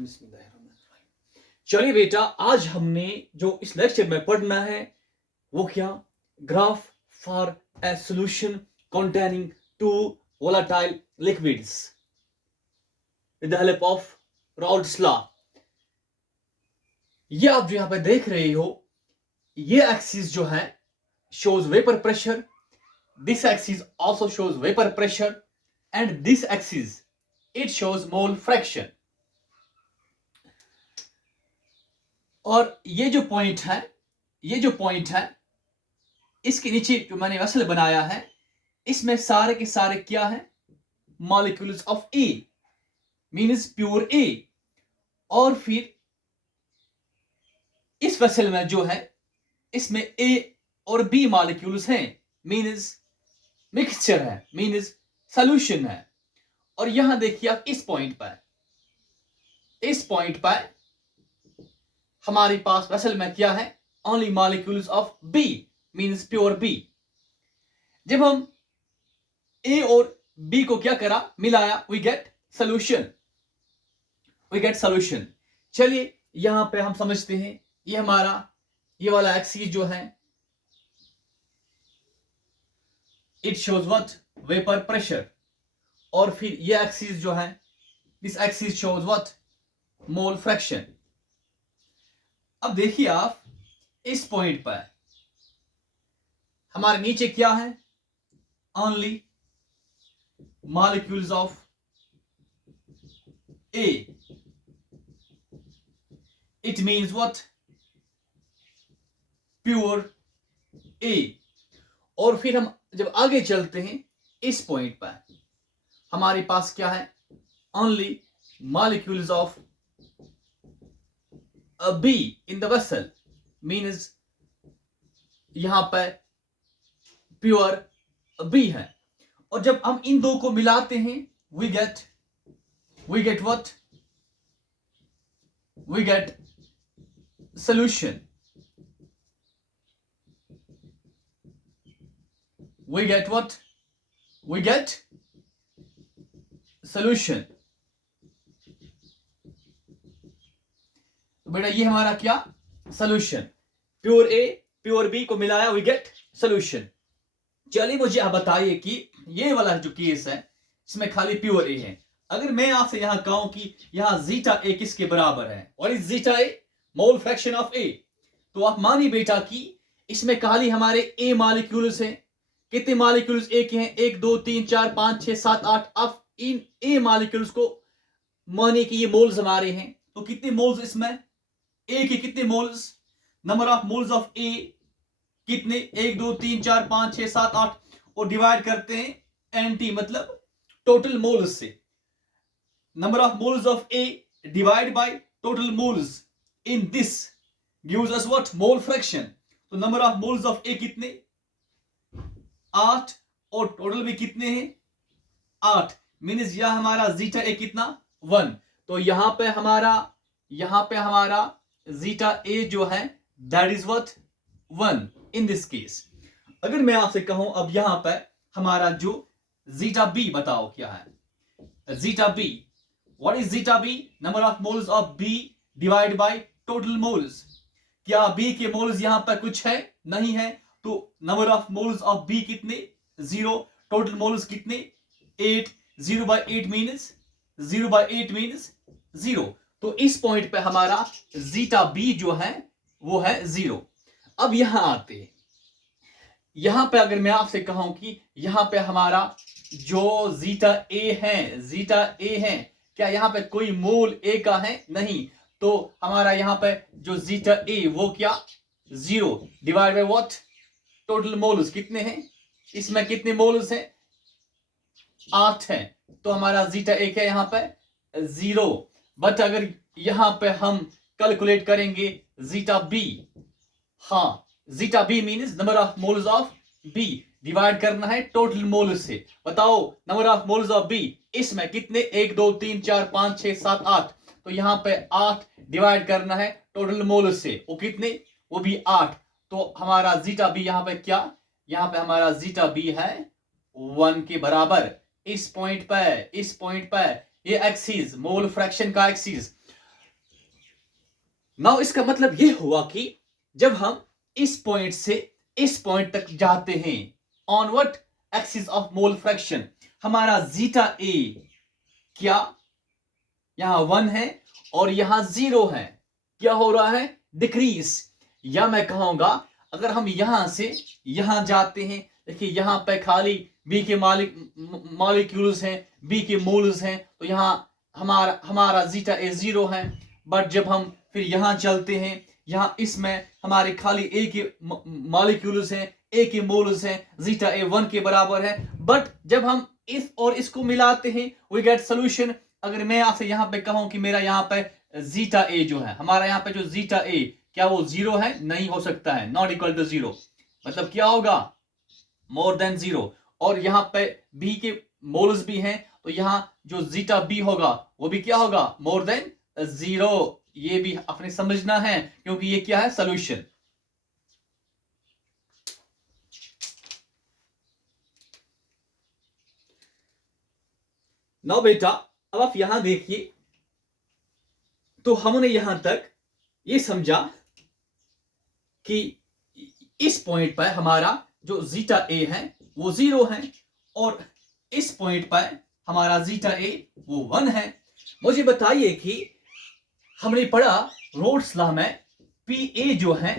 बिस्मिल्लाहिर्रहमानिर्रहीम। चलिए बेटा, आज हमने जो इस लेक्चर में पढ़ना है वो क्या, graph for a solution containing two volatile liquids with the help of Raoult's law। ये आप जो यहां पे देख रहे हो, ये एक्सिस जो है shows vapor pressure, this axis also shows vapor pressure, and this axis it shows mole fraction। और ये जो पॉइंट है, इसके नीचे जो मैंने वेसल बनाया है, इसमें सारे के सारे क्या है, molecules of A, means pure A. और फिर इस वेसल में जो है, इसमें ए और बी मॉलिक्यूल्स हैं, मींस मिक्सचर है, मींस सॉल्यूशन है। और यहां देखिए आप इस पॉइंट पर हमारे पास वेसल में क्या है, only molecules of B, means pure B. जब हम ए और बी को क्या करा, मिलाया, वी गेट सॉल्यूशन। चलिए यहां पे हम समझते हैं, ये हमारा ये वाला एक्सिस जो है, it shows what, vapour pressure. और फिर ये एक्सिस जो है, this axis shows what, mole fraction. अब देखिए आप इस पॉइंट पर हमारे नीचे क्या है, only molecules of A, it means what, pure A. और फिर हम जब आगे चलते हैं, इस पॉइंट पर हमारे पास क्या है, only molecules of be in the vessel, means यहां पर प्योर बी है। और जब हम इन दो को मिलाते हैं, we get what, we get solution, we get what, we get solution। तो बेटा ये हमारा क्या, solution, pure A pure B को मिलाया, वी गेट सॉल्यूशन। चलिए मुझे आप बताइए कि ये वाला जो केस है, इसमें खाली प्योर ए है। अगर मैं आपसे यहां कहूं कि यहां जीटा ए किसके बराबर है, और इस zeta A mole fraction of A, तो आप मानिए बेटा कि इसमें खाली हमारे ए मॉलिक्यूल्स हैं। कितने मॉलिक्यूल्स ए के हैं, 1 2 3 4 5 6 7 8। अब इन ए मॉलिक्यूल्स को मानिए कि ये मोल्स हमारे हैं, तो कितने मोल्स इसमें, ए के कितने moles, number of moles of A कितने, 1 2 3 4 5 6 7 8, और डिवाइड करते हैं एनटी मतलब टोटल मोल्स से। Number of moles of A divide by total moles in this gives us what, mole fraction. तो number of moles of A कितने, 8, और total भी कितने हैं, 8, मींस यह हमारा जीटा ए कितना, 1। तो यहां पे हमारा जीटा ए जो है, that is what, 1 in this case. अगर मैं आपसे कहूं अब यहां पे हमारा जो जीटा बी, बताओ क्या है zeta B, what is zeta B, number of moles of B divide by total moles. क्या बी के मोल्स यहां पर कुछ है, नहीं है, तो number of moles of B कितने, 0, टोटल मोल्स कितने, 8, 0/8 मीन्स 0। तो इस पॉइंट पे हमारा जीटा बी जो है वो है 0। अब यहां आते हैं, यहां पे अगर मैं आपसे कहूं कि यहां पे हमारा जो जीटा ए है, क्या यहां पे कोई मोल ए का है, नहीं। तो हमारा यहां पे जो जीटा ए वो क्या, 0 divide by what, total moles कितने हैं, इसमें कितने मोल्स हैं, 8 हैं। तो हमारा जीटा ए क्या यहां पे, 0। बट अगर यहां पे हम कैलकुलेट करेंगे जीटा बी, हाँ, zeta B means number of moles of B, divide करना है टोटल मोल्स से। बताओ number of moles of B, इसमें कितने, 1 2 3 4 5 6 7 8। तो यहां पे 8 डिवाइड करना है टोटल मोल्स से, वो कितने, वो भी 8। तो हमारा जीटा बी यहां पे क्या, यहां पे हमारा जीटा बी है 1 के बराबर। इस पॉइंट पर ये एक्सिस, मोल फ्रैक्शन का एक्सिस, नाउ इसका मतलब ये हुआ कि जब हम इस पॉइंट से इस पॉइंट तक जाते हैं on what axis of mole fraction, हमारा जीटा ए क्या यहां 1 है और यहां 0 है, क्या हो रहा है, डिक्रीज। या मैं कहूंगा अगर हम यहां से यहां जाते हैं, देखिए यहां पे खाली बी के मॉलिक्यूल्स हैं, बी के मोल्स हैं, तो यहां हमारा हमारा जीटा ए 0 है। बट जब हम फिर यहां चलते हैं, यहां इसमें हमारे खाली ए के मॉलिक्यूल्स हैं, ए के मोल्स हैं, जीटा ए 1 के बराबर है। बट जब हम इस और इसको मिलाते हैं वी गेट सोल्यूशन। अगर मैं आपसे यहां पे कहूं कि मेरा यहां पे जीटा ए जो है, हमारा यहां पे जो जीटा ए, क्या वो 0 है? नहीं हो सकता है, नॉट इक्वल टू 0। मतलब क्या होगा, मोर देन 0। और यहां पे बी के मोल्स भी हैं, तो यहां जो जीटा बी होगा वो भी क्या होगा, मोर देन 0। ये भी अपने समझना है क्योंकि ये क्या है, सोल्यूशन। नाउ बेटा अब आप यहां देखिए, तो हमने यहां तक ये समझा कि इस पॉइंट पर हमारा जो जीटा ए है वो 0 है और इस पॉइंट पर हमारा जीटा ए वो 1 है। मुझे बताइए कि हमने पढ़ा रोल्स लॉ में पी ए जो है,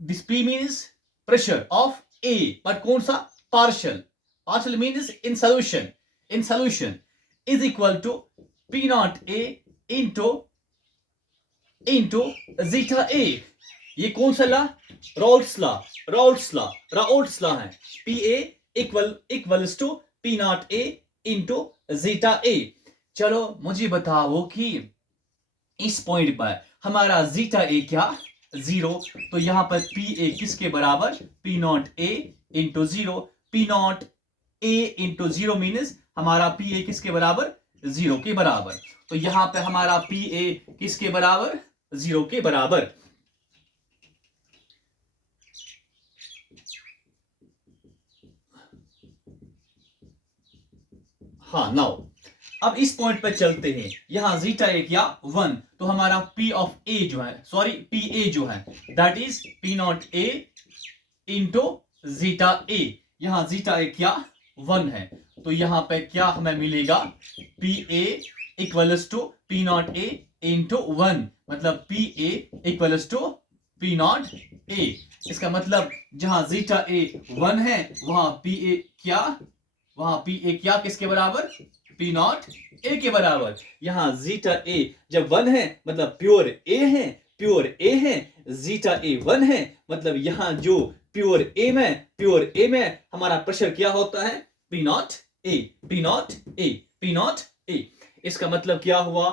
this P means pressure of A, but कौन सा, partial. Partial means in solution, in solution is equal to P not A into zeta A. ये कौन सा लॉ, Raoult's law, Raoult's law, Raoult's law है। P A equals to P not A into zeta A. चलो मुझे बताओ कि इस पॉइंट पर हमारा जीटा ए क्या, 0, तो यहां पर पी ए किसके बराबर, P not A into 0। P not A into 0 means हमारा पी ए किसके बराबर, 0 के बराबर। तो यहां पे हमारा पी ए किसके बराबर, 0 के बराबर। हाँ नाउ अब इस पॉइंट पर चलते हैं, यहां जीटा ए क्या, 1, तो हमारा पी ऑफ ए जो है, सॉरी पी ए जो है, that is P not A into zeta A. यहां जीटा ए क्या, 1 है, तो यहां पे क्या हमें मिलेगा, P A equals to P not A into 1, मतलब P A equals to P not A. इसका मतलब जहां जीटा ए 1 है वहां पी ए क्या, वहां पी ए क्या किसके बराबर, पी नॉट ए के बराबर। यहां जीटा ए जब 1 है मतलब प्योर ए है, प्योर ए है, जीटा ए 1 है, मतलब यहां जो प्योर ए में हमारा प्रेशर क्या होता है, P not a, P not a, P not A. इसका मतलब क्या हुआ,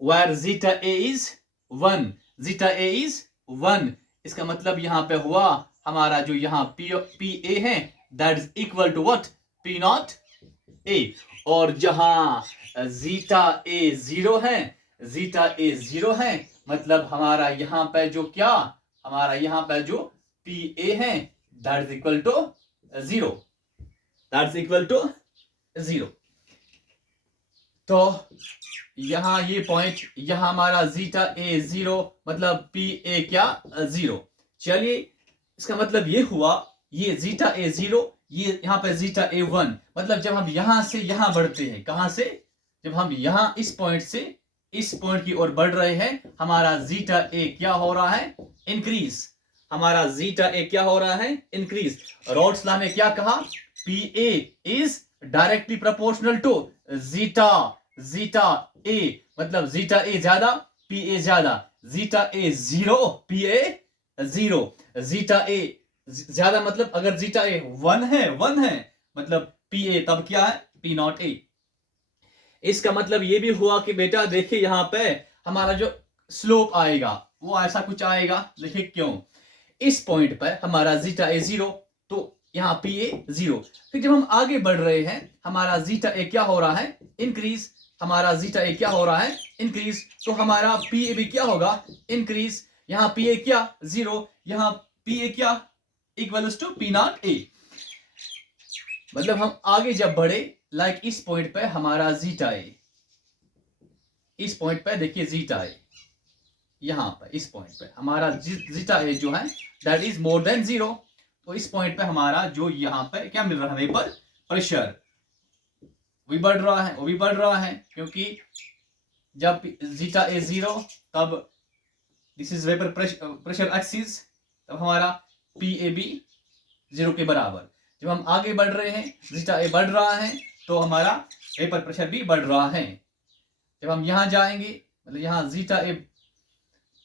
where zeta a is 1, zeta a is 1, इसका मतलब यहां पे हुआ हमारा जो यहां पी ए है that is equal to what, P not A. और जहां जीटा ए 0 है, जीटा ए 0 है, मतलब हमारा यहां पे जो क्या, हमारा यहां पे जो पी ए है that is equal to 0, that is equal to 0। तो यहां ये पॉइंट, यहां हमारा जीटा ए 0, मतलब पी ए क्या, 0। चलिए इसका मतलब ये हुआ, ये जीटा ए 0, ये यहां पे जीटा ए 1, मतलब जब हम यहां से यहां बढ़ते हैं, कहां से, जब हम यहां इस पॉइंट से इस पॉइंट की ओर बढ़ रहे हैं, हमारा जीटा ए क्या हो रहा है, इंक्रीज। हमारा जीटा ए क्या हो रहा है, इंक्रीज। रोल्स लॉ ने क्या कहा, P A is directly proportional to zeta, zeta A, मतलब जीटा ए ज्यादा पी ए ज्यादा, zeta A 0 P A 0, zeta A ज्यादा मतलब अगर जीटा ए 1 है मतलब पी ए तब क्या है, पी नॉट ए। इसका मतलब ये भी हुआ कि बेटा देखिए यहां पे हमारा जो स्लोप आएगा वो ऐसा कुछ आएगा, देखिए क्यों, इस पॉइंट पर हमारा जीटा ए 0, तो यहां पी ए 0। फिर जब हम आगे बढ़ रहे हैं हमारा जीटा ए क्या हो रहा है, इंक्रीज। हमारा जीटा ए क्या हो रहा है, इंक्रीज, तो हमारा पी ए भी क्या होगा, इंक्रीज। यहां पी ए क्या, 0, यहां पी ए क्या, equals to P not A. मतलब हम आगे जब बढ़े लाइक इस पॉइंट पे हमारा जीटा ए, इस पॉइंट पे देखिए जीटा ए, यहाँ पे इस पॉइंट पे हमारा जीटा ए जो है दैट इज मोर देन 0। तो इस पॉइंट पे हमारा जो यहाँ पे क्या मिल रहा है, वेपर प्रेशर भी बढ़ रहा है, वो भी बढ़ रहा है, क्योंकि जब जीटा ए 0 तब this is vapour pressure axis, तब हमारा पी ए बी 0 के बराबर। जब हम आगे बढ़ रहे हैं, जीटा ए बढ़ रहा है, तो हमारा वेपर प्रेशर भी बढ़ रहा है। जब हम यहाँ जाएंगे, मतलब यहाँ जीटा ए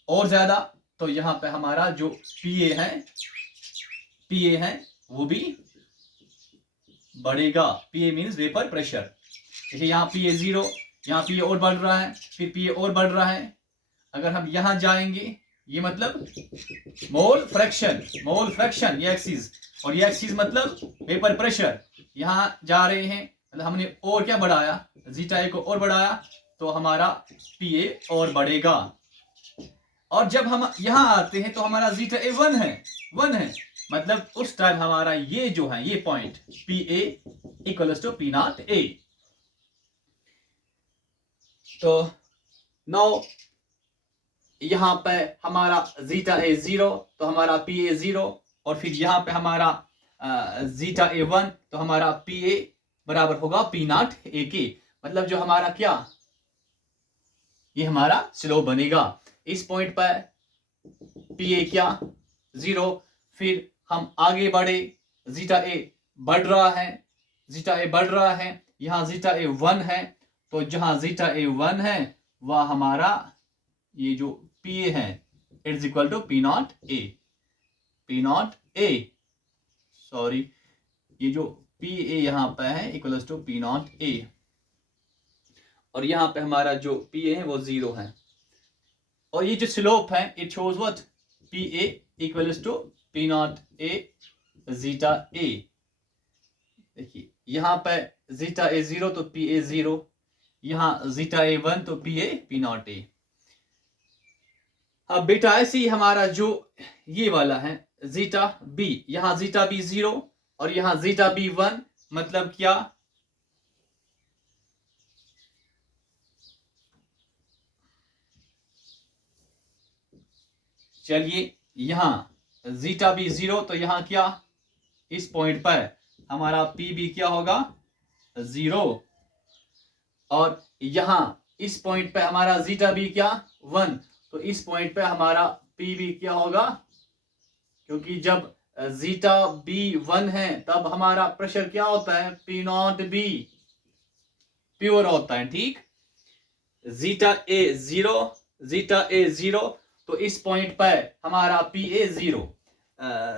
और ज्यादा, तो यहाँ पे हमारा जो पी ए है वो भी बढ़ेगा। P A means vapour pressure. देखिए यहाँ पी ए 0, यहाँ पी ए और बढ़ रहा है, फिर पी ए और बढ़ रहा है। अगर हम यहाँ जाएंगे, ये मतलब मोल फ्रैक्शन ये एक्सिस, और ये एक्सिस मतलब वेपर प्रेशर। यहाँ जा रहे हैं, मतलब हमने और क्या बढ़ाया, जीटा ए को और बढ़ाया, तो हमारा पी ए और बढ़ेगा। और जब हम यहाँ आते हैं तो हमारा जीटा ए 1 है, मतलब उस टाइम हमारा ये जो है ये point P A equals to P not A. तो नाउ यहाँ पे हमारा जीटा ए 0, तो हमारा पी ए 0, और फिर यहाँ पे हमारा जीटा ए 1, तो हमारा पी ए बराबर होगा पी नॉट ए के। मतलब जो हमारा क्या, ये हमारा स्लोप बनेगा। इस पॉइंट पर पी ए क्या 0, फिर हम आगे बढ़े, जीटा ए बढ़ रहा है, यहाँ जीटा ए 1 है, तो जहां जीटा ए 1 है वह हमारा ये जो पी ए है it's equal to P not A, sorry, ये जो पी ए यहाँ पे है equals to P not A, और यहाँ पे हमारा जो पी ए है वो 0 है। और ये जो स्लोप है it shows what, P A equals to P not A zeta A. देखिए यहाँ पे जीटा ए 0 तो पी ए 0, यहाँ जीटा ए 1 तो P A P not a. अब बेटा ऐसे ही हमारा जो ये वाला है जीटा बी, यहाँ जीटा बी 0 और यहाँ जीटा बी 1, मतलब क्या, चलिए यहाँ जीटा बी 0, तो यहाँ क्या, इस पॉइंट पर हमारा पी बी क्या होगा 0, और यहाँ इस पॉइंट पे हमारा जीटा बी क्या 1, तो इस पॉइंट पे हमारा पी बी क्या होगा, क्योंकि जब जीटा बी 1 है तब हमारा प्रेशर क्या होता है, पी नॉट बी प्योर होता है, ठीक। जीटा ए 0, तो इस पॉइंट पर हमारा पी ए 0,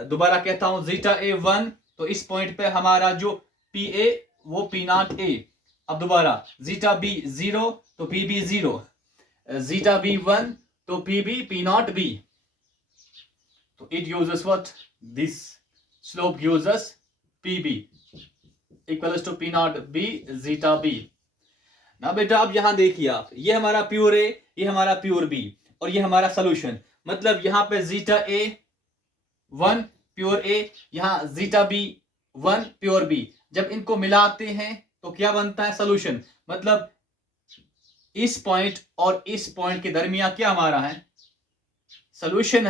दोबारा कहता हूं, जीटा ए 1, तो इस पॉइंट पे हमारा जो पी ए वो पी नॉट ए। अब दोबारा जीटा बी 0 तो पी बी 0, जीटा बी 1 तो P B P not B. तो it uses what, this slope uses P B equals to P not B zeta B. ना बेटा अब यहां देखिए आप, ये हमारा प्योर ए, ये हमारा प्योर बी, और ये हमारा सोल्यूशन। मतलब यहाँ पे जीटा ए 1 प्योर ए, यहाँ जीटा बी 1 प्योर बी, जब इनको मिलाते हैं तो क्या बनता है सोल्यूशन। मतलब इस पॉइंट और इस पॉइंट के दरमियान क्या हमारा है, सोल्यूशन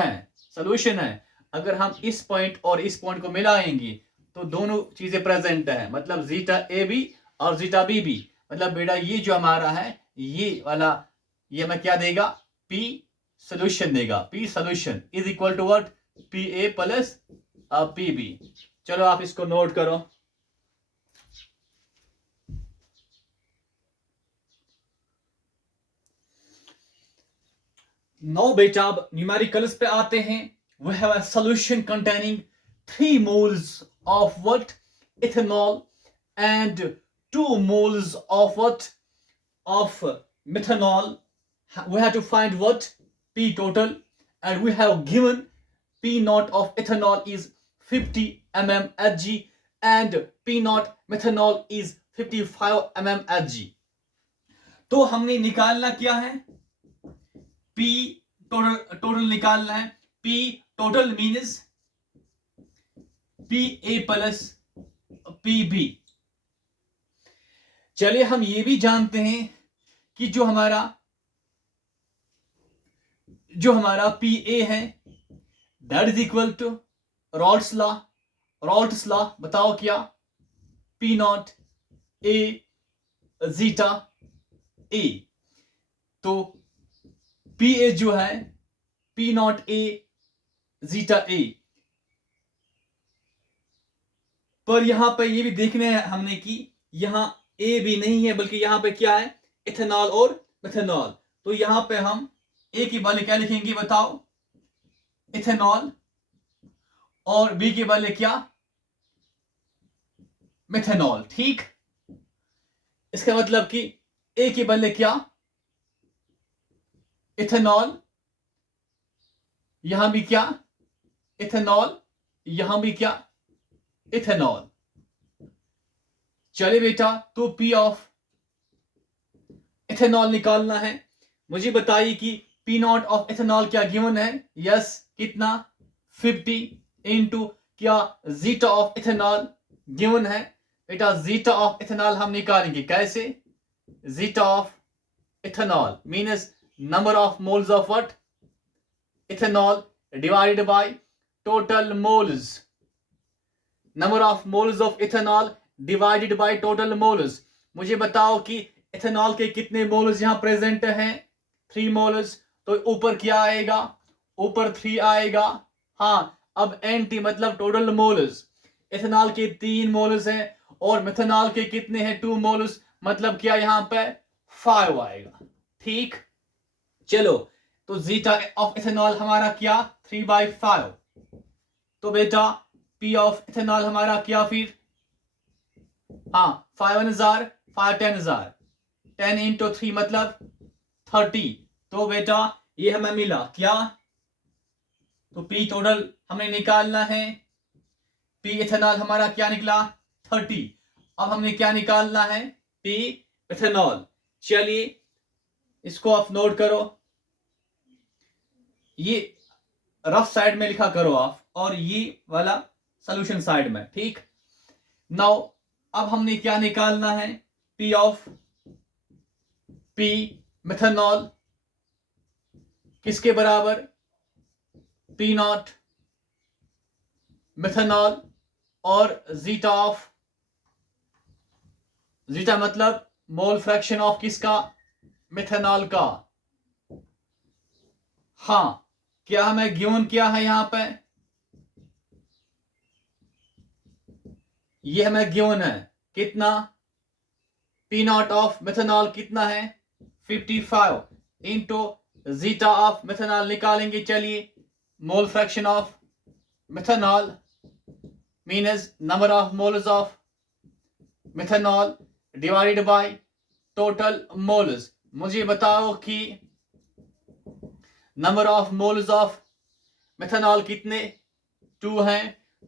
है। अगर हम इस पॉइंट और इस पॉइंट को मिलाएंगे तो दोनों चीजें प्रेजेंट है, मतलब जीटा ए बी और जीटा बी बी। मतलब बेटा ये जो हमारा है ये वाला, ये हमें क्या देगा, पी सोल्यूशन देगा। P solution is equal to what, P A plus P B. चलो आप इसको नोट करो। नो बेटा अब न्यूमेरिकल्स पे आते हैं। We have a solution containing 3 moles of what, ethanol, and 2 moles of what, of methanol. We have to find what, P total, and we have given P naught of ethanol is 50 mmHg and P naught methanol is 55 mmHg। तो हमने निकालना क्या है, P total निकालना है। P total means P A plus P B. चलिए हम ये भी जानते हैं कि जो हमारा जो हमारा पी ए है that is equal to Raoult's law. Raoult's law बताओ क्या? P not A zeta A. तो पी ए जो है P not A zeta A, पर यहां पे ये भी देखना है हमने कि यहां ए भी नहीं है बल्कि यहां पे क्या है? इथेनॉल और मिथेनॉल। तो यहां पे हम ए की बदले क्या लिखेंगे बताओ? इथेनॉल। और बी के बदले क्या? मिथेनॉल। ठीक, इसका मतलब कि ए के बदले क्या? इथेनॉल, यहां भी क्या? इथेनॉल, यहां भी क्या? इथेनॉल। चलिए बेटा, तो पी ऑफ इथेनॉल निकालना है। मुझे बताइए कि पी नॉट ऑफ इथेनॉल क्या गिवन है? यस, कितना? 50 इंटू क्या जीटा ऑफ इथेनॉल गिवन है। बेटा जीटा ऑफ इथेनॉल हम निकालेंगे कैसे? Zeta of ethanol means number of moles of what? Ethanol divided by total moles. Number of moles of ethanol divided by total moles. मुझे बताओ कि ethanol के कितने मोल्स यहां प्रेजेंट हैं? 3 मोल्स। तो ऊपर क्या आएगा? ऊपर 3 आएगा। हाँ, अब एनटी मतलब टोटल मोल्स। इथेनॉल के 3 मोल्स हैं और मिथेनॉल के कितने हैं? 2 मोल्स, मतलब क्या यहां पे 5 आएगा। ठीक, चलो, तो जीटा ऑफ इथेनॉल हमारा क्या? 3/5। तो बेटा पी ऑफ इथेनॉल हमारा क्या फिर? हाँ, 5,000 5 10,000 10 इंटू 3 मतलब 30। तो बेटा ये हमें मिला क्या? तो पी टोटल हमें निकालना है। पी इथेनॉल हमारा क्या निकला? 30। अब हमने क्या निकालना है? P ethanol. चलिए इसको आप नोट करो, ये रफ साइड में लिखा करो आप और ये वाला सॉल्यूशन साइड में। ठीक, नाउ अब हमने क्या निकालना है? पी ऑफ पी मिथेनॉल किसके बराबर? पी नॉट मिथेनॉल और जीटा ऑफ, जीटा मतलब मोल फ्रैक्शन ऑफ किसका? मिथेनॉल का। हाँ, क्या हमें गिवन क्या है यहां पे? ये हमें गिवन है कितना? पी नॉट ऑफ मिथेनॉल कितना है? 55 इंटू जीटा ऑफ मिथेनॉल निकालेंगे। चलिए, मोल fraction of methanol means number of moles of methanol divided by total moles. मुझे बताओ कि number of moles of methanol कितने? 2 हैं।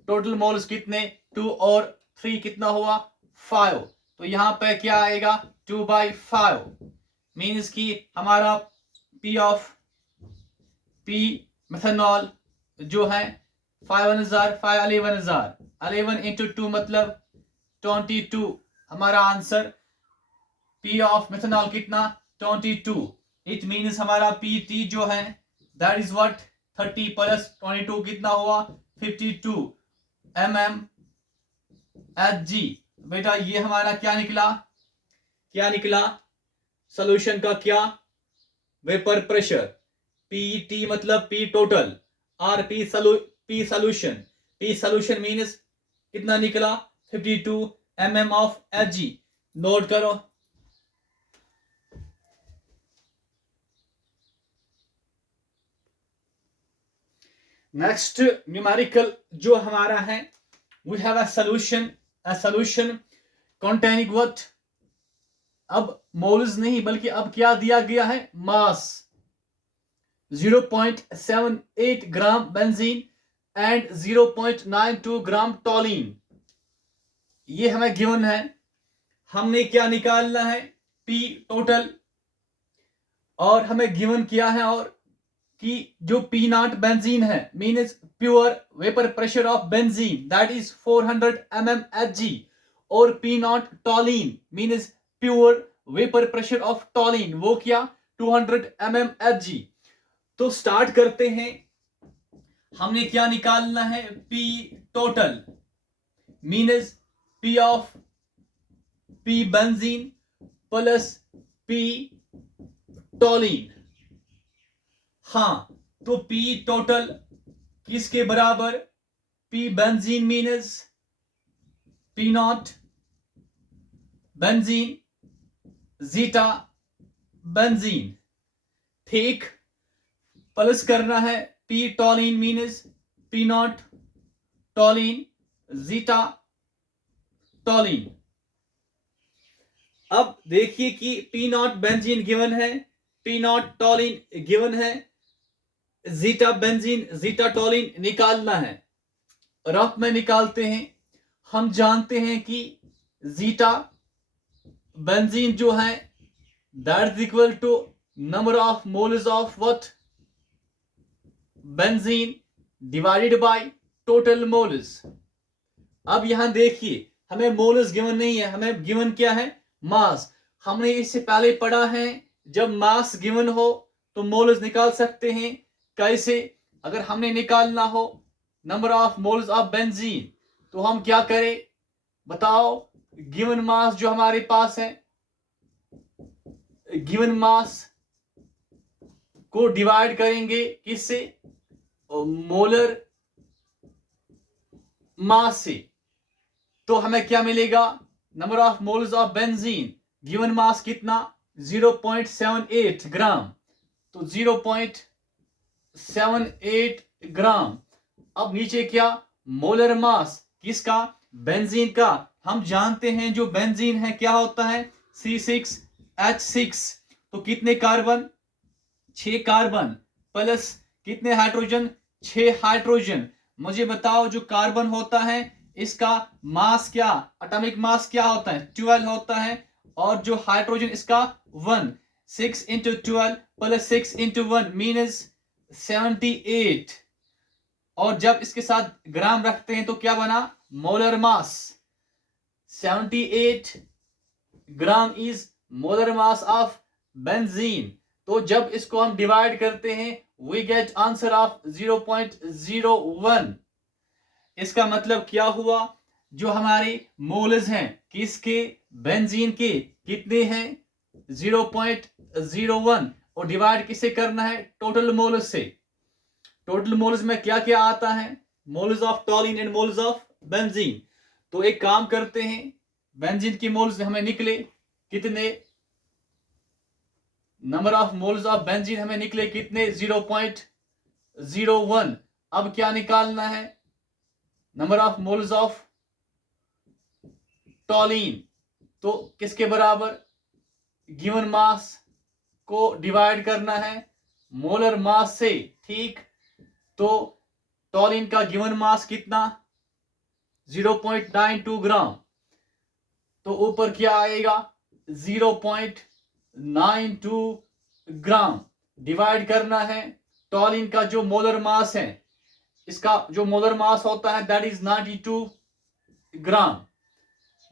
टोटल मोल्स कितने? 2 और 3 कितना हुआ? 5। तो यहां पे क्या आएगा? 2/5 मीन्स कि हमारा पी ऑफ पी मिथेनॉल जो है 5,000 5 11,000 11 इंटू 2 मतलब 22। हमारा आंसर पी ऑफ मिथेनॉल कितना? 22। इट मीन्स हमारा पी टी जो है दैट इज व्हाट? 30 प्लस 22 कितना हुआ? 52 mm एच जी। बेटा ये हमारा क्या निकला? क्या निकला? सॉल्यूशन का क्या? Vapour pressure. पी टी मतलब P total, are P solution. P solution means कितना निकला? 52 mm of H G. Note करो। नेक्स्ट न्यूमेरिकल जो हमारा है, we have a solution containing what? अब मोल्स नहीं बल्कि अब क्या दिया गया है? मास। 0.78 ग्राम बेंजीन एंड 0.92 ग्राम टॉलिन, ये हमें गिवन है। हमने क्या निकालना है? P total. और हमें गिवन क्या है? और कि जो पी नॉट बेंजीन है means pure vapour pressure of benzene that is 400 mm Hg, और P not टॉलिन means pure vapour pressure of टॉलिन वो क्या? 200 mm Hg। तो स्टार्ट करते हैं। हमने क्या निकालना है? P total means P of P benzene plus P toluene. हाँ, तो पी टोटल किसके बराबर? P benzene means P not benzene zeta benzene, ठीक। प्लस करना है P toluene means P not toluene zeta toluene. अब देखिए कि पी नॉट बेंजीन गिवन है, पी नॉट टोलिन गिवन है, जीटा बेंजीन जीटा टोलिन निकालना है। रफ में निकालते हैं। हम जानते हैं कि जीटा बेंजीन जो है that is equal to number of moles of what? Benzene divided by total moles. अब यहां देखिए, हमें मोल्स गिवन नहीं है, हमें गिवन क्या है? मास। हमने इससे पहले पढ़ा है जब मास गिवन हो तो मोल्स निकाल सकते हैं। कैसे? अगर हमने निकालना हो number of moles of benzene तो हम क्या करें बताओ? गिवन मास जो हमारे पास है, गिवन मास को डिवाइड करेंगे किससे? मोलर मास से। तो हमें क्या मिलेगा? Number of moles of benzene given mass कितना? 0.78 ग्राम। तो 0.78 ग्राम। अब नीचे क्या? मोलर मास किसका? बेंजीन का। हम जानते हैं जो बेंजीन है क्या होता है? C6H6। तो कितने कार्बन? 6 कार्बन प्लस कितने हाइड्रोजन? 6 हाइड्रोजन। मुझे बताओ जो कार्बन होता है इसका मास क्या, एटॉमिक मास क्या होता है? 12 होता है। और जो हाइड्रोजन इसका 1। 6 इंटू 12 प्लस 6 इंटू 1 मीन्स 78। और जब इसके साथ ग्राम रखते हैं तो क्या बना? Molar mass. 78 gram is molar mass of benzene. तो जब इसको हम डिवाइड करते हैं वी गेट आंसर ऑफ 0.01। इसका मतलब क्या हुआ? जो हमारे मोल्स हैं किसके? बेंजीन के कितने हैं? 0.01। और डिवाइड किससे करना है? टोटल मोल्स से। टोटल मोल्स में क्या क्या आता है? Moles of toluene and moles of benzene. तो एक काम करते हैं, बेंजीन की मोल्स हमें निकले कितने? Number of moles of benzene हमें निकले कितने? 0.01। अब क्या निकालना है? Number of moles of toluene. तो किसके बराबर? गिवन मास को डिवाइड करना है मोलर मास से, ठीक। तो टोलिन का गिवन मास कितना? 0.92 ग्राम। तो ऊपर क्या आएगा? 0.92 ग्राम। डिवाइड करना है टोलिन का जो मोलर मास है, इसका जो मोलर मास होता है दैट इज 92 ग्राम।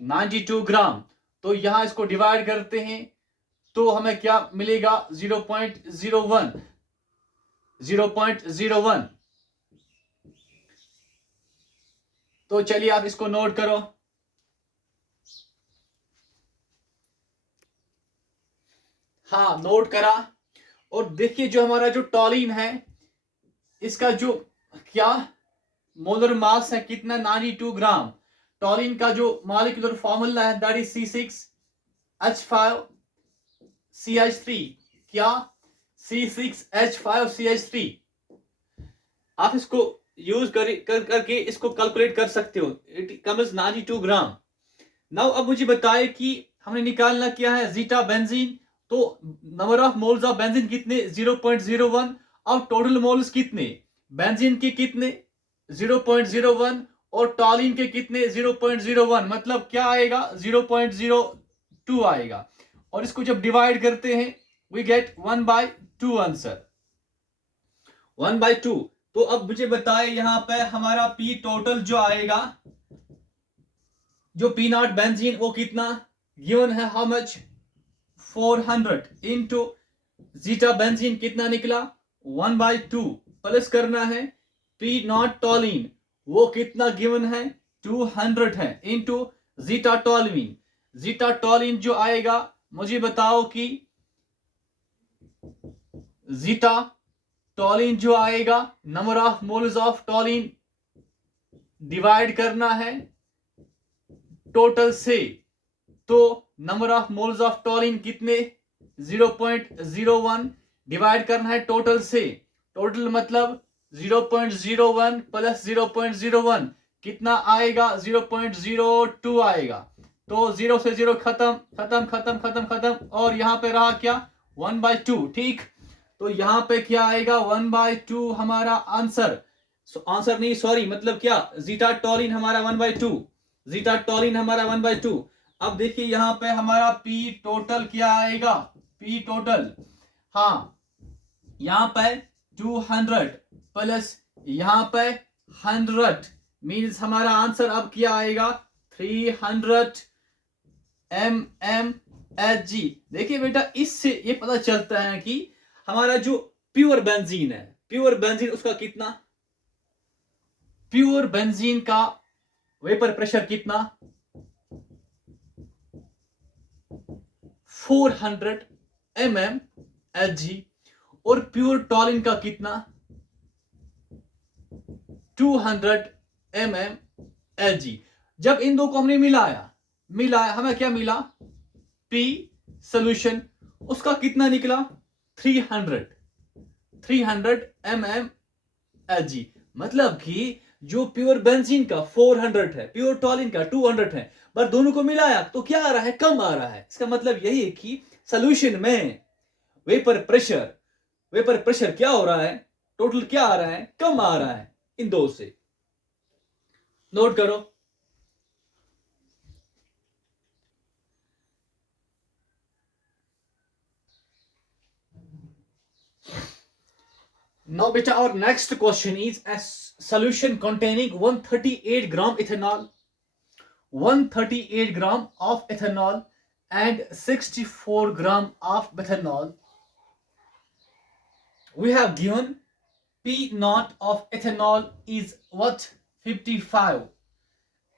92 ग्राम। तो यहां इसको डिवाइड करते हैं तो हमें क्या मिलेगा? 0.01। 0.01। तो चलिए आप इसको नोट करो। हाँ, नोट करा। और देखिए जो हमारा जो टोलिन है इसका जो क्या मोलर मास है कितना? 92 ग्राम। टोलिन का जो मॉलिक्यूलर फॉर्मूला है दैट इज C6H5CH3। क्या? C6H5CH3। आप इसको यूज करके इसको कैलकुलेट कर सकते हो। It comes 92 gram. नाउ अब मुझे बताए कि हमने निकालना क्या है? Zeta benzene. तो number of moles of benzene कितने? 0.01। और टोटल मोल्स कितने? बेंजीन के कितने? 0.01 और टोलिन के कितने? 0.01। मतलब क्या आएगा? 0.02 आएगा। और इसको जब डिवाइड करते हैं वी गेट 1/2 आंसर। 1/2। तो अब मुझे बताए यहां पे हमारा पी टोटल जो आएगा, जो पी नॉट बेंजीन वो कितना गिवन है? How much? 400 into zeta benzene कितना निकला? 1/2 प्लस करना है पी नॉट टॉलिन, वो कितना गिवन है 200 है, इनटू जीटा टॉलिन। जीटा टॉलिन जो आएगा मुझे बताओ कि जीटा टॉलिन जो आएगा number of moles of टॉलिन divide करना है टोटल से, तो नंबर ऑफ मोल्स ऑफ टॉलिन कितने 0.01 डिवाइड करना है टोटल से, टोटल मतलब 0.01 प्लस 0.01 कितना आएगा 0.02 आएगा, तो 0 से 0 खत्म खत्म खत्म खत्म खत्म, और यहां पे रहा क्या 1/2। ठीक, तो यहां पे क्या आएगा 1/2 हमारा आंसर, आंसर नहीं सॉरी मतलब क्या जीटा टॉलिन हमारा 1/2, जीटा टॉलिन हमारा 1/2। अब देखिए यहां पे हमारा पी टोटल क्या आएगा, पी टोटल, हाँ यहां पे 200 प्लस यहां पे 100 मीन्स हमारा आंसर अब क्या आएगा 300 mmHg। देखिए बेटा इससे ये पता चलता है कि हमारा जो प्योर बेंजीन है, प्योर बेंजीन उसका कितना, प्योर बेंजीन का वेपर प्रेशर कितना 400 mmHg, और प्योर टॉलिन का कितना 200 mmHg। जब इन दो को हमने मिलाया हमें क्या मिला पी सोल्यूशन, उसका कितना निकला 300 mmHg, मतलब कि जो प्योर बेंजीन का 400 है, प्योर टॉलिन का 200 है, पर दोनों को मिलाया तो क्या आ रहा है कम आ रहा है। इसका मतलब यही है कि सोल्यूशन में वेपर प्रेशर क्या हो रहा है, टोटल क्या आ रहा है कम आ रहा है इन दो से, नोट करो। Now beta our next question is a solution containing 138 gram ethanol, 138 gram of ethanol and 64 gram of methanol. We have given P naught of ethanol is what 55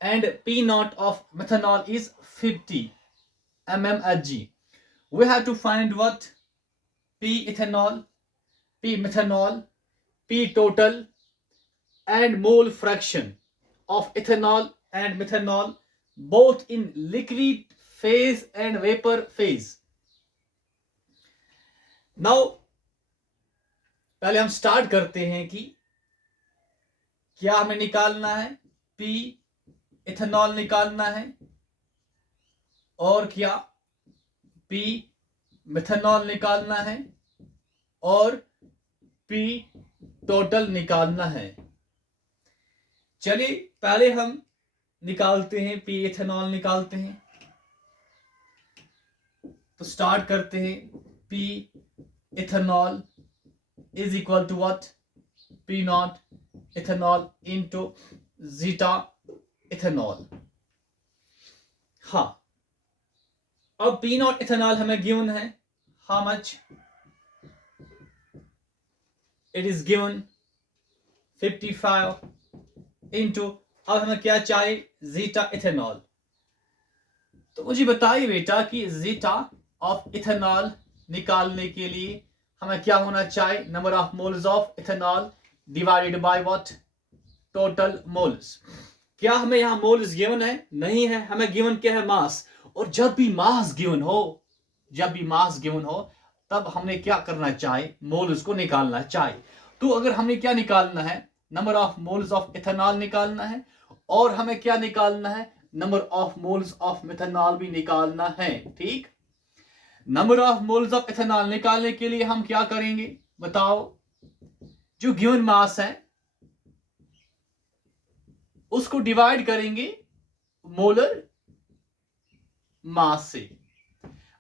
and P naught of methanol is 50 mmHg. We have to find what P ethanol, P methanol, P total and mole fraction of ethanol and methanol both in liquid phase and vapor phase. Now पहले हम start करते हैं कि क्या हमें निकालना है, P ethanol निकालना है और क्या P मिथेनॉल निकालना है और P टोटल निकालना है। चलिए पहले हम निकालते हैं P इथेनॉल निकालते हैं, तो स्टार्ट करते हैं P ethanol is equal to what P naught ethanol into zeta ethanol। हाँ अब P naught ethanol हमें given है how much, it is given 55 into, अब हमें क्या चाहिए zeta ethanol। तो मुझे बताइए बेटा कि zeta of ethanol निकालने के लिए हमें क्या होना चाहिए, number of moles of ethanol divided by what total moles. क्या हमें यहाँ मोल्स गिवन है, नहीं है, हमें गिवन क्या है मास, और जब भी मास गिवन हो तब हमने क्या करना चाहिए मोल्स को निकालना चाहिए। तो अगर हमें क्या निकालना है number of moles of ethanol निकालना है और हमें क्या निकालना है number of moles of methanol भी निकालना है। ठीक, number of moles of ethanol निकालने के लिए हम क्या करेंगे बताओ, जो गिवन मास है उसको डिवाइड करेंगे मोलर मास से।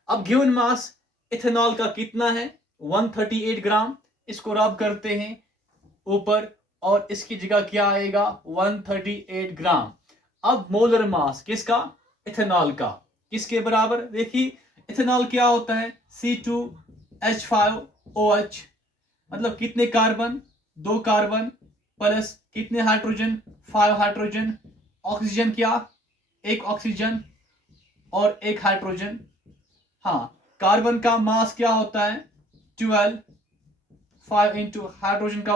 अब गिवन मास इथेनॉल का कितना है 138 ग्राम, इसको रब करते हैं ऊपर और इसकी जगह क्या आएगा 138 ग्राम। अब मोलर मास किसका, इथेनॉल का, किसके बराबर, देखिए इथेनॉल क्या होता है C2H5OH, मतलब कितने कार्बन, 2 कार्बन प्लस कितने हाइड्रोजन, 5 हाइड्रोजन, ऑक्सीजन क्या, 1 ऑक्सीजन और 1 हाइड्रोजन। हाँ, कार्बन का मास क्या होता है 12, 5 इंटू हाइड्रोजन का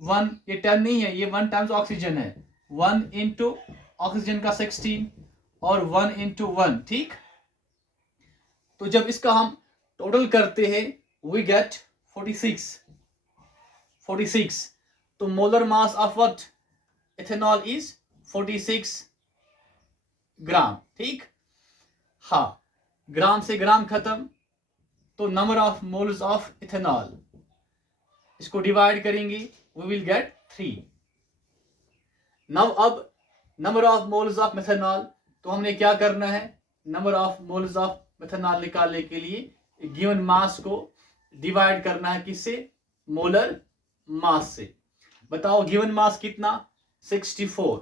1, ये 10 नहीं है, ये 1 टाइम्स ऑक्सीजन है, 1 इंटू ऑक्सीजन का 16 और 1 इंटू 1। ठीक, तो जब इसका हम टोटल करते हैं वी गेट 46। तो molar mass of what ethanol is 46 gram. ठीक, हाँ, ग्राम से ग्राम खत्म, तो number of moles of ethanol, इसको डिवाइड करेंगे वी विल गेट 3। नाउ अब number of moles of methanol, तो हमने क्या करना है, number of moles of methanol निकालने के लिए गिवन मास को डिवाइड करना है किससे, मोलर मास से। बताओ गिवन मास कितना, 64,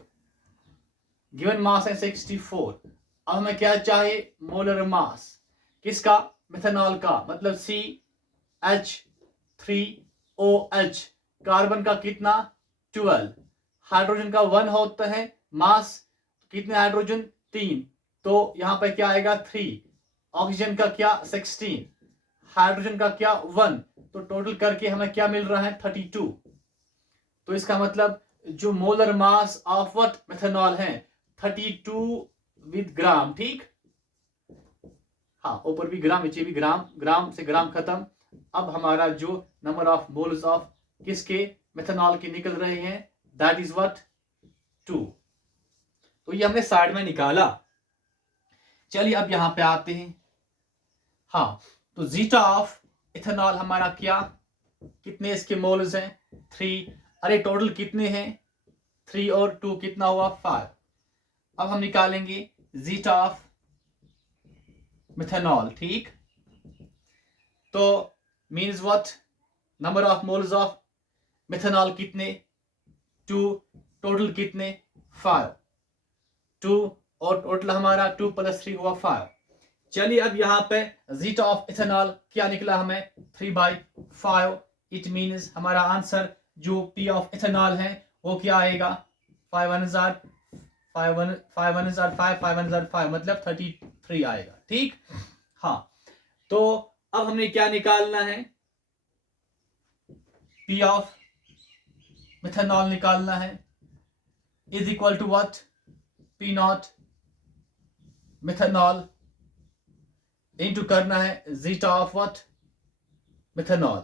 गिवन मास है 64। अब हमें क्या चाहिए, मोलर मास किसका, मेथनॉल का, मतलब CH3OH, कार्बन का कितना 12, हाइड्रोजन का 1 होता है मास, कितने हाइड्रोजन 3, तो यहां पर क्या आएगा 3, ऑक्सीजन का क्या 16, हाइड्रोजन का क्या 1, तो टोटल करके हमें क्या मिल रहा है 32। तो इसका मतलब जो molar mass of what methanol है 32 विद ग्राम। ठीक, हाँ, ऊपर भी ग्राम नीचे भी ग्राम, ग्राम से ग्राम खत्म। अब हमारा जो नंबर ऑफ मोल्स ऑफ किसके, मेथनॉल के निकल रहे हैं, दैट इज व्हाट 2। तो ये हमने साइड में निकाला। चलिए अब यहां पे आते हैं। हाँ, तो जीटा ऑफ इथेनॉल हमारा क्या, कितने इसके मोल्स हैं 3, अरे टोटल कितने हैं 3 और 2 कितना हुआ 5। अब हम निकालेंगे जीटा ऑफ मिथेनॉल। ठीक, तो means what, number of moles of methanol कितने 2, टोटल कितने 5, 2 और टोटल हमारा 2 + 3 हुआ 5। चलिए अब यहां पे जीटा ऑफ इथेनॉल क्या निकला हमें 3/5। इट मीन्स हमारा आंसर जो पी ऑफ इथेनॉल है वो क्या आएगा 5 5 मतलब 33 आएगा। ठीक, हाँ, तो अब हमने क्या निकालना है, पी ऑफ मिथेनॉल निकालना है, is equal to what, P naught methanol into करना है जीटा ऑफ व्हाट मिथेनॉल।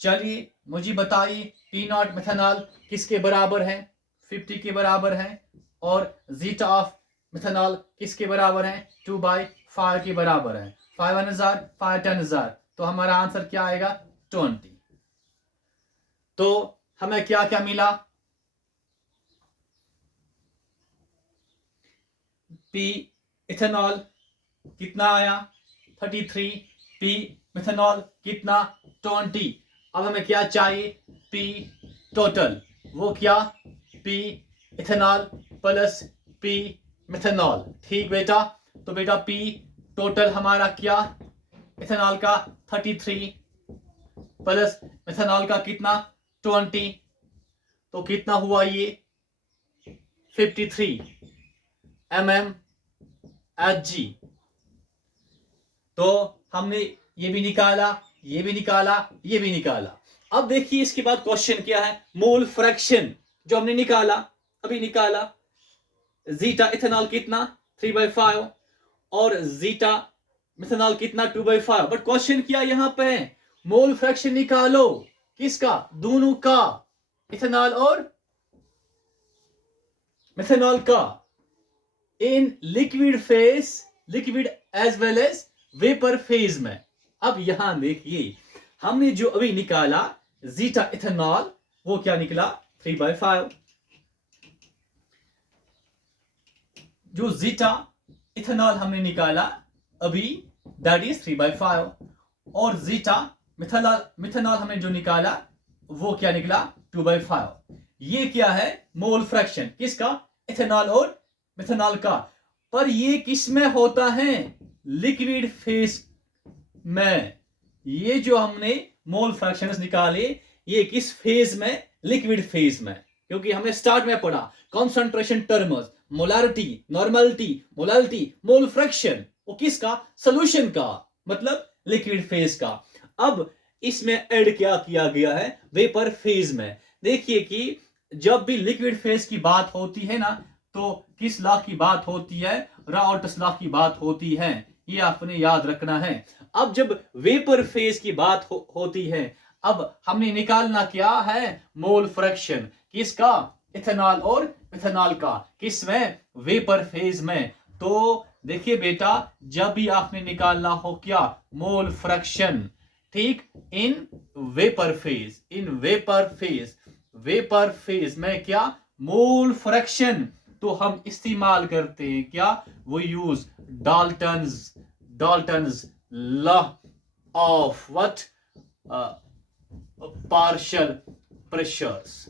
चलिए मुझे बताइए पी नॉट मिथेनॉल किसके बराबर है, 50 के बराबर है, और जीटा ऑफ मिथेनॉल किसके बराबर है 2/5 के बराबर है, 5 5 10,000, तो हमारा आंसर क्या आएगा 20। तो हमें क्या क्या मिला, पी इथेनॉल कितना आया 33, पी मिथेनॉल कितना 20। अब हमें क्या चाहिए, पी टोटल, वो क्या P ethanol plus P methanol. ठीक बेटा, तो बेटा पी टोटल हमारा क्या, इथेनॉल का 33 प्लस मिथेनॉल का कितना 20, तो कितना हुआ ये 53 mmHg। तो हमने ये भी निकाला, ये भी निकाला, ये भी निकाला। अब देखिए इसके बाद क्वेश्चन क्या है, मोल फ्रैक्शन जो हमने निकाला, अभी निकाला, जीटा इथेनॉल कितना 3/5 और जीटा मिथेनॉल कितना 2/5। बट क्वेश्चन क्या यहां पे, मोल फ्रैक्शन निकालो किसका, दोनों का, इथेनॉल और मिथेनॉल का, in liquid phase, liquid as well as vapour phase में। अब यहां देखिए हमने जो अभी निकाला जीटा इथेनॉल वो क्या निकला 3/5, जो जीटा इथेनॉल हमने निकाला अभी दैट इज 3/5, और जीटा मिथेनॉल हमने जो निकाला वो क्या निकला 2/5। ये क्या है मोल फ्रैक्शन किसका, इथेनॉल और मिथेनॉल का। पर ये किस में होता है, लिक्विड फेज में। ये जो हमने मोल फ्रैक्शंस निकाले, ये किस फेज में, लिक्विड फेज में, क्योंकि हमने स्टार्ट में पढ़ा concentration terms, molarity, normality, molality, mole fraction, वो किसका, सॉल्यूशन का, मतलब लिक्विड फेज का। अब इसमें ऐड क्या किया गया है, वेपर फेज में। देखिए कि जब भी लिक्विड फेज की बात होती है ना, तो किस लॉ की बात होती है, राल्ट्स लॉ की बात होती है, ये आपने याद रखना है। अब जब वेपर फेज की बात होती है, अब हमने निकालना क्या है, मोल फ्रैक्शन, किसका, इथेनॉल और मिथेनॉल का, किसमें, वेपर फेज में। तो देखिए बेटा, जब भी आपने निकालना हो क्या, मोल फ्रैक्शन, ठीक, in vapour phase, in vapour phase, vapour phase में क्या, मोल फ्रैक्शन, तो हम इस्तेमाल करते हैं क्या, वो use Dalton's law of what, partial pressures,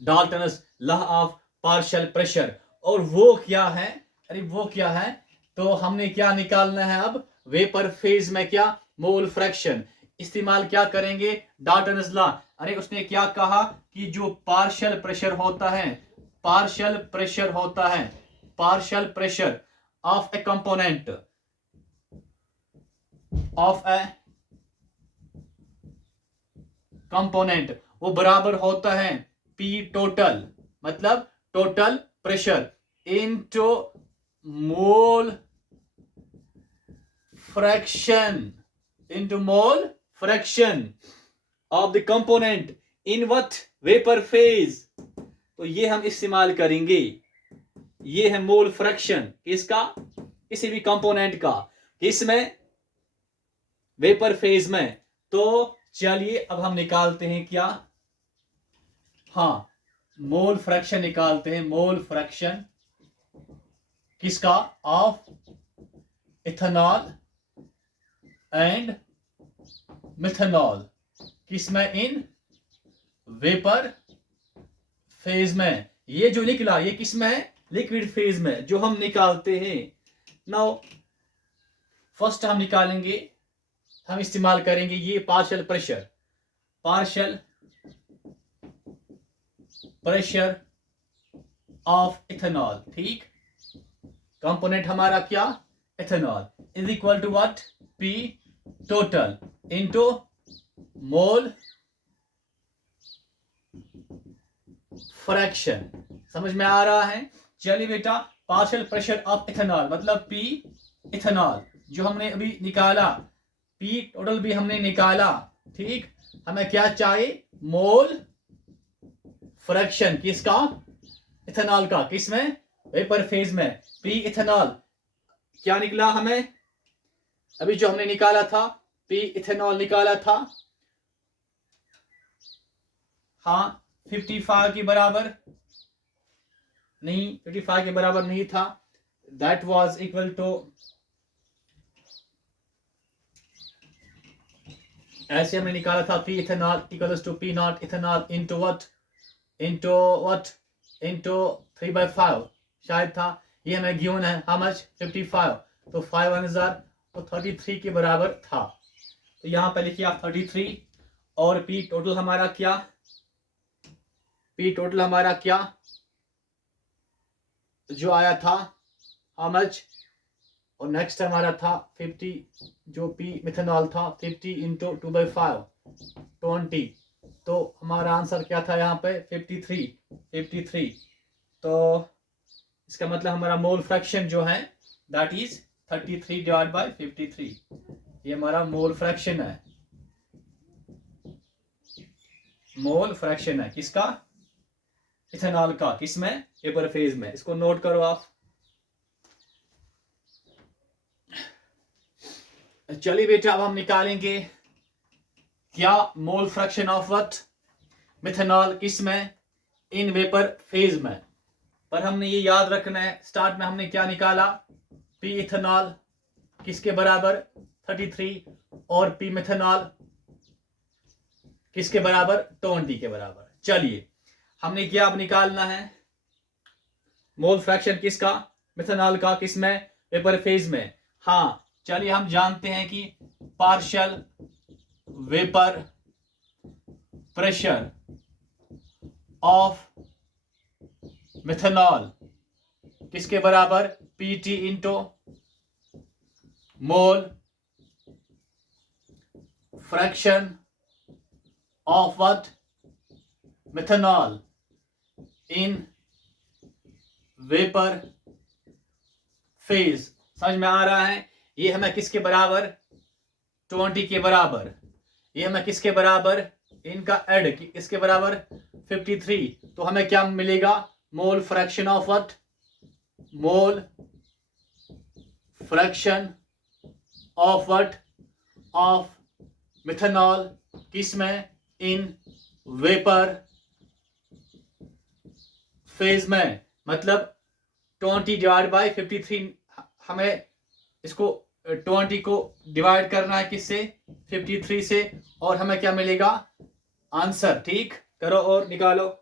Dalton's law of partial pressure. और वो क्या है, अरे वो क्या है, तो हमने क्या निकालना है अब, वेपर फेज में क्या, मोल फ्रैक्शन, इस्तेमाल क्या करेंगे, डाल्टन्स लॉ। अरे उसने क्या कहा कि जो पार्शियल प्रेशर होता है, पार्शियल प्रेशर होता है, partial pressure of A component, of A component, वो बराबर होता है पी टोटल, मतलब total pressure into mole fraction, into mole fraction of the component in what, vapour phase. तो ये हम इस्तेमाल करेंगे, ये है मोल फ्रैक्शन, किसका, किसी भी कंपोनेंट का, किसमें, वेपर फेज में। तो चलिए अब हम निकालते हैं क्या, हाँ, मोल फ्रैक्शन निकालते हैं, मोल फ्रैक्शन किसका, ऑफ इथेनॉल एंड मिथेनॉल, किसमें, इन वेपर फेज में। ये जो निकला ये किसमें है, लिक्विड फेज में, जो हम निकालते हैं। नाउ फर्स्ट हम निकालेंगे, हम इस्तेमाल करेंगे ये partial pressure, partial pressure of ethanol, ठीक, कंपोनेंट हमारा क्या, ethanol, is equal to what, P total into mole fraction. समझ में आ रहा है। चलिए बेटा, पार्शियल प्रेशर ऑफ इथेनॉल मतलब पी इथेनॉल जो हमने अभी निकाला, पी टोटल भी हमने निकाला, ठीक, हमें क्या चाहिए, मोल फ्रैक्शन, किसका, इथेनॉल का, किसमें, वेपर फेज में, पी इथेनॉल। क्या निकला हमें, अभी जो हमने निकाला था, पी इथेनॉल निकाला था, हाँ 55 के बराबर नहीं, 55 के बराबर नहीं था, दैट वाज इक्वल टू, ऐसे हमने निकाला था, P ethanol equals to P naught ethanol into what, into 3/5 शायद था, ये हमें गिवन है, हाउ मच, 55, तो 5 1000 तो 33 के बराबर था। तो यहां पे लिखिए आप 33, और पी टोटल हमारा क्या, पी टोटल हमारा क्या जो आया था, हाउ मच, और नेक्स्ट हमारा था 50, जो पी मिथेनॉल था 50 इंटू 2/5 20, तो हमारा आंसर क्या था यहाँ पे 53। तो इसका मतलब हमारा मोल फ्रैक्शन जो है दैट इज 33 डिवाइड बाय 53, ये हमारा मोल फ्रैक्शन है, मोल फ्रैक्शन है किसका, इथेनॉल का, किसमें, वेपर फेज में। इसको नोट करो आप। चलिए बेटा, अब हम निकालेंगे क्या, मोल फ्रैक्शन ऑफ व्हाट, मिथेनॉल, किसमें, इन वेपर फेज में। पर हमने ये याद रखना है, स्टार्ट में हमने क्या निकाला, पी इथेनॉल किसके बराबर 33, और पी मिथेनॉल किसके बराबर 20 के बराबर। चलिए हमने क्या अब निकालना है, मोल फ्रैक्शन किसका, मिथेनॉल का, किसमें, वेपर फेज में। हाँ चलिए हम जानते हैं कि partial vapour pressure of methanol किसके बराबर, PT into mole fraction of what, methanol in vapour phase. समझ में आ रहा है? ये हमें किसके बराबर, 20 के बराबर। ये हमें किसके बराबर, इनका ऐड इसके बराबर 53। तो हमें क्या मिलेगा, मोल fraction of what, mole fraction of what, of methanol किसमें, इन वेपर फेज में। मतलब 20 डिवाइड बाई 53, हमें इसको 20 को डिवाइड करना है किससे, 53 से, और हमें क्या मिलेगा, आंसर। ठीक, करो और निकालो।